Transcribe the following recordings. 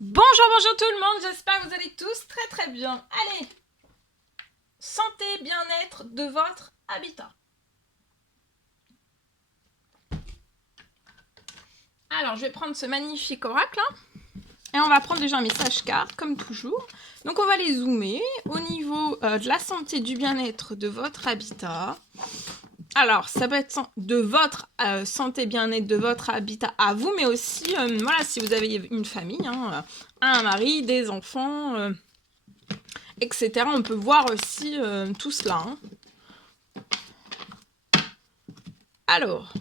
Bonjour tout le monde, j'espère que vous allez tous très bien. Allez, santé, bien-être de votre habitat. Alors, je vais prendre ce magnifique oracle, hein, et on va prendre déjà un message carte, comme toujours. Donc, on va les zoomer au niveau de la santé, du bien-être de votre habitat. Alors, ça peut être de votre santé, bien-être de votre habitat à vous, mais aussi, voilà, si vous avez une famille, hein, un mari, des enfants, etc. On peut voir aussi tout cela. Hein. Alors,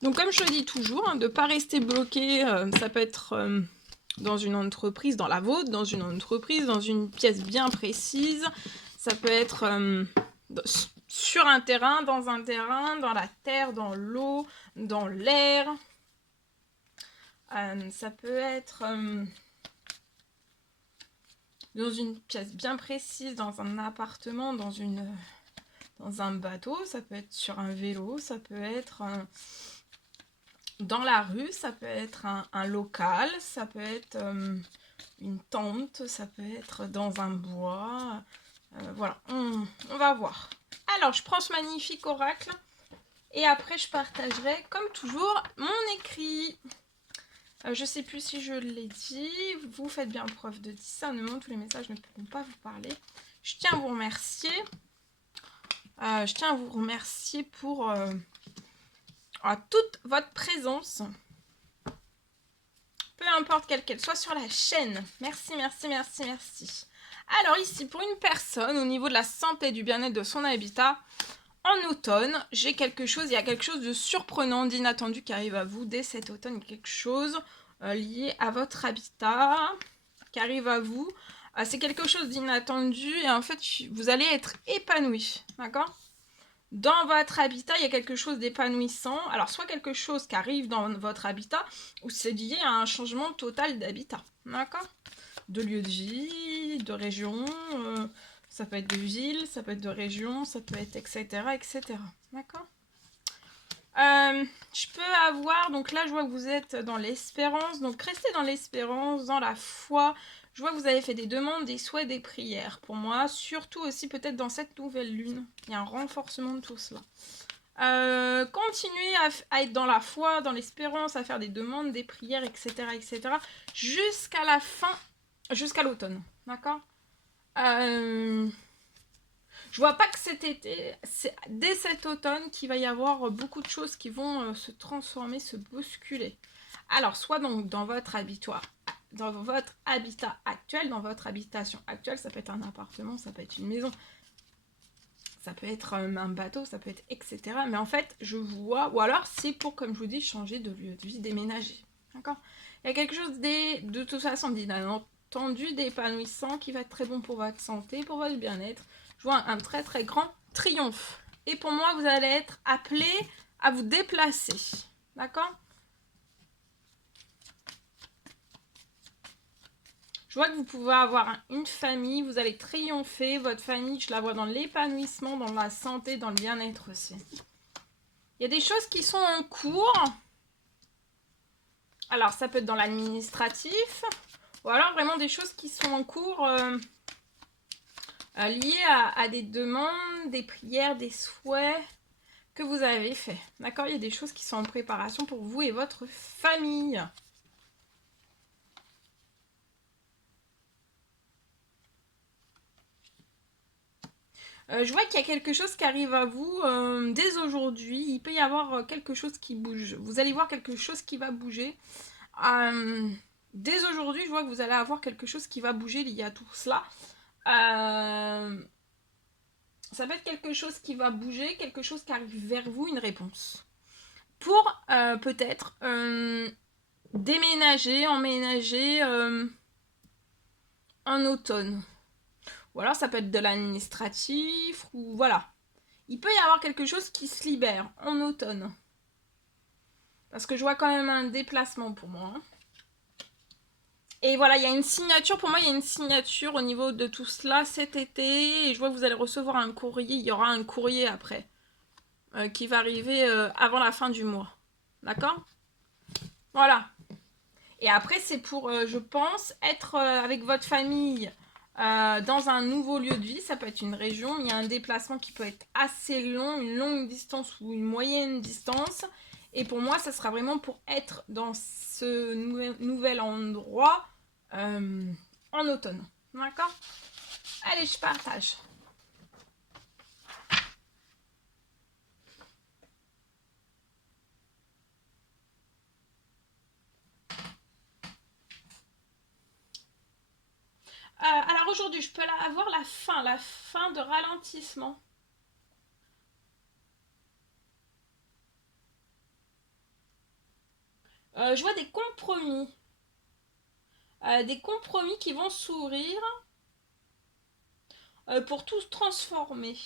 donc comme je le dis toujours, hein, de ne pas rester bloqué, ça peut être dans une entreprise, dans la vôtre, dans une entreprise, dans une pièce bien précise, ça peut être sur un terrain, dans la terre, dans l'eau, dans l'air, ça peut être dans une pièce bien précise, dans un appartement, dans un bateau, ça peut être sur un vélo, ça peut être dans la rue, ça peut être un local, ça peut être une tente, ça peut être dans un bois. Voilà, on va voir. Alors, je prends ce magnifique oracle et après je partagerai, comme toujours, mon écrit. Je sais plus si je l'ai dit, vous faites bien preuve de discernement, tous les messages ne pourront pas vous parler. Je tiens à vous remercier. Pour toute votre présence. Peu importe quelle qu'elle soit sur la chaîne. Merci. Alors ici, pour une personne, au niveau de la santé et du bien-être de son habitat, en automne, il y a quelque chose de surprenant, d'inattendu qui arrive à vous dès cet automne. Il y a quelque chose lié à votre habitat qui arrive à vous. C'est quelque chose d'inattendu et en fait, vous allez être épanoui. D'accord ? Dans votre habitat, il y a quelque chose d'épanouissant. Alors, soit quelque chose qui arrive dans votre habitat, ou c'est lié à un changement total d'habitat. D'accord ? De lieu de vie, de région, ça peut être de ville, ça peut être de région, ça peut être etc. D'accord ? Je peux avoir, donc là je vois que vous êtes dans l'espérance, donc restez dans l'espérance, dans la foi. Je vois que vous avez fait des demandes, des souhaits, des prières pour moi, surtout aussi peut-être dans cette nouvelle lune. Il y a un renforcement de tout cela. Continuez à être dans la foi, dans l'espérance, à faire des demandes, des prières, etc. jusqu'à la fin, jusqu'à l'automne. D'accord ? Je vois pas que cet été, c'est dès cet automne qu'il va y avoir beaucoup de choses qui vont se transformer, se bousculer. Alors, soit donc dans votre habitat actuel, dans votre habitation actuelle, ça peut être un appartement, ça peut être une maison, ça peut être un bateau, ça peut être etc. Mais en fait, je vois, ou alors c'est pour, comme je vous dis, changer de lieu de vie, déménager. D'accord ? Il y a quelque chose de toute façon d'inattendu, d'épanouissant, qui va être très bon pour votre santé, pour votre bien-être. Je vois un très grand triomphe. Et pour moi, vous allez être appelé à vous déplacer. D'accord ? Je vois que vous pouvez avoir une famille, vous allez triompher. Votre famille, je la vois dans l'épanouissement, dans la santé, dans le bien-être aussi. Il y a des choses qui sont en cours. Alors, ça peut être dans l'administratif, ou alors vraiment des choses qui sont en cours liées à des demandes, des prières, des souhaits que vous avez fait. D'accord ? Il y a des choses qui sont en préparation pour vous et votre famille. Je vois qu'il y a quelque chose qui arrive à vous dès aujourd'hui. Il peut y avoir quelque chose qui bouge. Vous allez voir quelque chose qui va bouger. Dès aujourd'hui, je vois que vous allez avoir quelque chose qui va bouger lié à tout cela. Ça peut être quelque chose qui va bouger, quelque chose qui arrive vers vous, une réponse. Pour peut-être déménager, emménager en automne. Ou alors ça peut être de l'administratif, ou voilà. Il peut y avoir quelque chose qui se libère en automne. Parce que je vois quand même un déplacement pour moi. Et voilà, il y a une signature, pour moi il y a une signature au niveau de tout cela cet été. Et je vois que vous allez recevoir un courrier, il y aura un courrier après. Qui va arriver avant la fin du mois. D'accord ? Voilà. Et après, c'est pour, je pense, être avec votre famille dans un nouveau lieu de vie. Ça peut être une région. Il y a un déplacement qui peut être assez long, une longue distance ou une moyenne distance. Et pour moi, ça sera vraiment pour être dans ce nouvel endroit en automne. D'accord? Allez, je partage. Alors aujourd'hui, je peux avoir la fin de ralentissement. Je vois des compromis. Des compromis qui vont s'ouvrir pour tout transformer.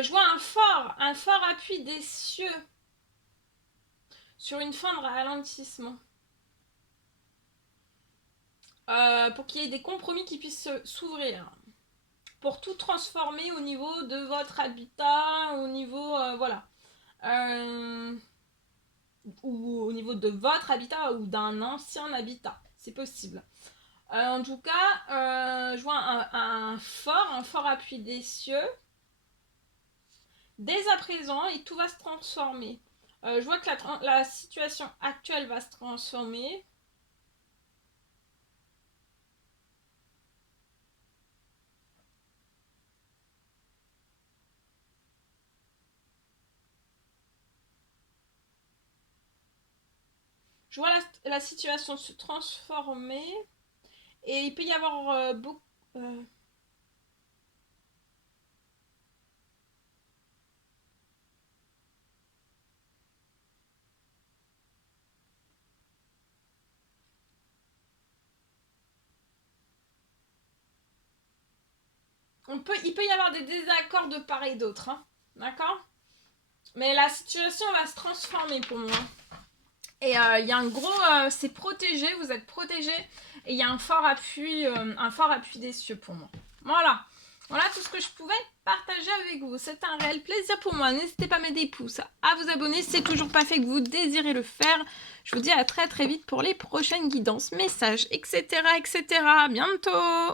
Je vois un fort appui des cieux sur une fin de ralentissement. Pour qu'il y ait des compromis qui puissent s'ouvrir. Pour tout transformer au niveau de votre habitat, au niveau, voilà. Ou au niveau de votre habitat ou d'un ancien habitat. C'est possible. En tout cas, je vois un fort appui des cieux dès à présent et tout va se transformer. Je vois que la situation actuelle va se transformer. Je vois la situation se transformer et il peut y avoir beaucoup... il peut y avoir des désaccords de part et d'autre, hein, d'accord? Mais la situation va se transformer pour moi. Et il y a un gros... c'est protégé, vous êtes protégé. Et il y a un fort appui des cieux pour moi. Voilà. Voilà tout ce que je pouvais partager avec vous. C'est un réel plaisir pour moi. N'hésitez pas à mettre des pouces, à vous abonner si c'est toujours pas fait que vous désirez le faire. Je vous dis à très très vite pour les prochaines guidances, messages, etc. etc. À bientôt.